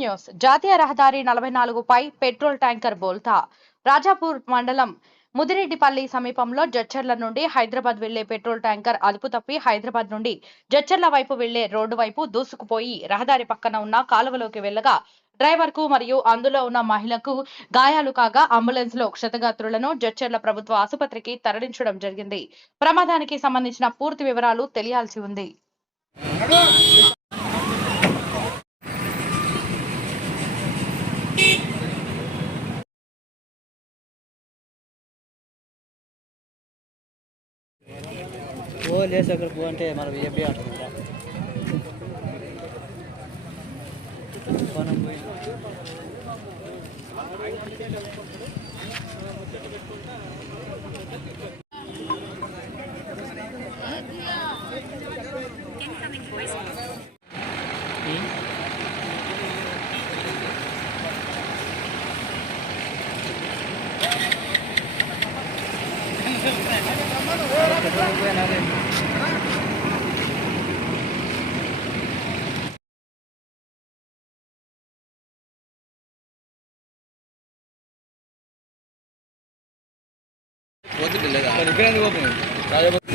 News. జాతీయ రహదారి నలభై నాలుగుపై పెట్రోల్ ట్యాంకర్ బోల్తా. రాజాపూర్ మండలం ముదిరెడ్డిపల్లి సమీపంలో జడ్చర్ల నుండి హైదరాబాద్ వెళ్ళే పెట్రోల్ ట్యాంకర్ అదుపు తప్పి హైదరాబాద్ నుండి జడ్చర్ల వైపు వెళ్ళే రోడ్డు వైపు దూసుకుపోయి రహదారి పక్కన ఉన్న కాలువలోకి వెళ్ళగా డ్రైవర్కు మరియు అందులో ఉన్న మహిళకు గాయాలు కాగా అంబులెన్స్లో క్షతగాత్రులను జడ్చర్ల ప్రభుత్వ ఆసుపత్రికి తరలించడం జరిగింది. ప్రమాదానికి సంబంధించిన పూర్తి వివరాలు తెలియాల్సి ఉంది. ఓ లేసి అక్కడ పో అంటే మన ఏబీ అంటుంది Incoming voice. పెట్రోల్ లేదా ఇక్కడ ఎందుకు పోతుంది రాజా